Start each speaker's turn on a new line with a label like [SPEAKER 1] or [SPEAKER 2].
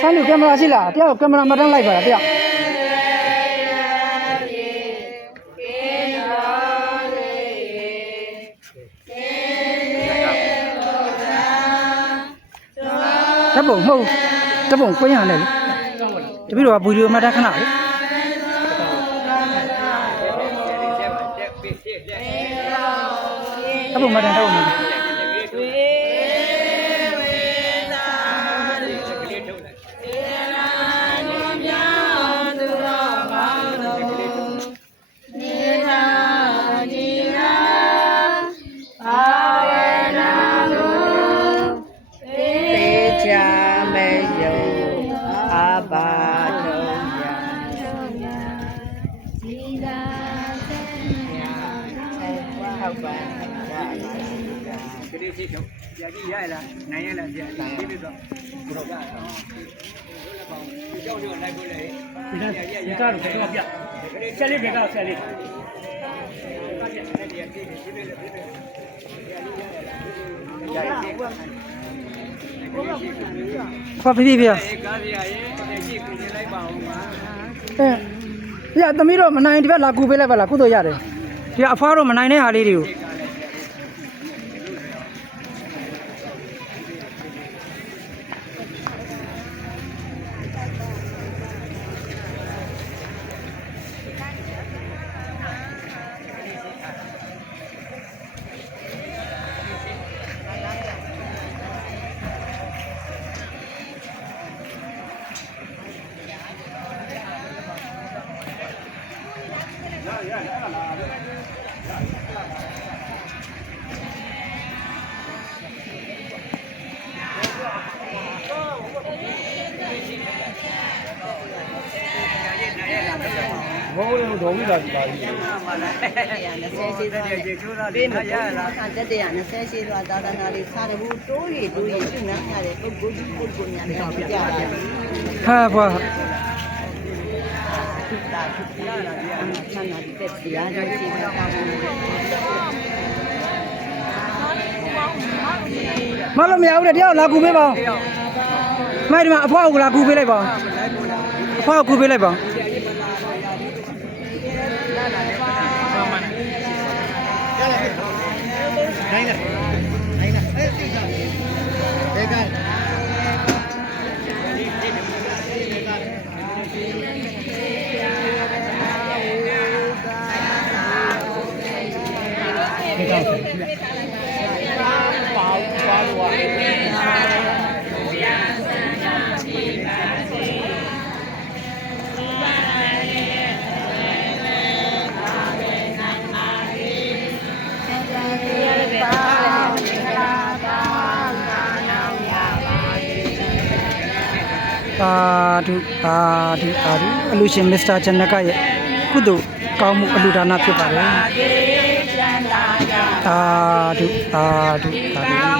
[SPEAKER 1] ဆန်းလူကင်မရာရှိလားတယောက်ကင်မရာမတန်းလိုက်ပါလားတယောက်တပုံမဟုတ်တပုံကိုရရတယ်လေတပည့်တော်ကဗီဒီယိုမှတ်တမ်းခဏလေတပုံမှတ်တမ်းတ
[SPEAKER 2] အဘာလုံးညာဟုတ်ပါ
[SPEAKER 3] ကလေးသိချုပ်ကြာကြည့်ရလားနိုင်ရလားကြာဒီလိုတော့ဘုရောရအောင်ဒီကြောင့်တော့လိုက်ဖို့လေ
[SPEAKER 4] ဒီကဒီကတော့ကတော့ပြဆက်လေးကတော့ဆက်လေး
[SPEAKER 1] ခေါ်ပြပြပြ
[SPEAKER 3] အေးကားရရဲ့တက်ကြည့်ပြင်လိုက်ပါဦးမှာ
[SPEAKER 1] အဲပြသမီးတော့မနိုင်ဒီဘက်လာကူပေးလိုက်ပါလားကုသိုလ်ရတယ်ဒီအဖွားတော့မနိုင်တဲ့ဟာလေးတွေကို
[SPEAKER 4] ဘိုးလုံးတော်ပြီလားဒီပါကြီး
[SPEAKER 3] မှလာ20ရှိတဲ့ကျေချိုးသား
[SPEAKER 2] ပေး
[SPEAKER 3] လေး
[SPEAKER 2] မ
[SPEAKER 3] ရ
[SPEAKER 2] ရ
[SPEAKER 3] ရ
[SPEAKER 2] လား
[SPEAKER 3] လား
[SPEAKER 2] အတက်120ရှိတော့သာသနာလေးစားတယ်ဘူးတိုးရီတိုးရီပြုနာရတဲ့ပုဂ္ဂိုလ်ကြီးပုဂ္ဂိုလ်များလည်းကြတာ
[SPEAKER 1] ဟာဘွား
[SPEAKER 2] တာသူရလာရဆန္ဒဒီတက် စီအားကြီးရှိတာပါဘူး
[SPEAKER 1] မလို့မရဘူးတဲ့တယောက်လာကူပေးပါဦးမိုက်ဒီမှာအဖွားကိုလာကူပေးလိုက်ပါဦးအဖွားကိုကူပေးလိုက်ပါဦး
[SPEAKER 4] ဒီကတော့ ဆက်
[SPEAKER 1] သာဓုသာဓုသာဓုအလူရှင်မစ္စတာဂျန်နကရဲ့ကုသိုလ်ကောင်းမှုအလူဒါနဖြစ်ပါတယ် သာဓုသာဓုသာဓု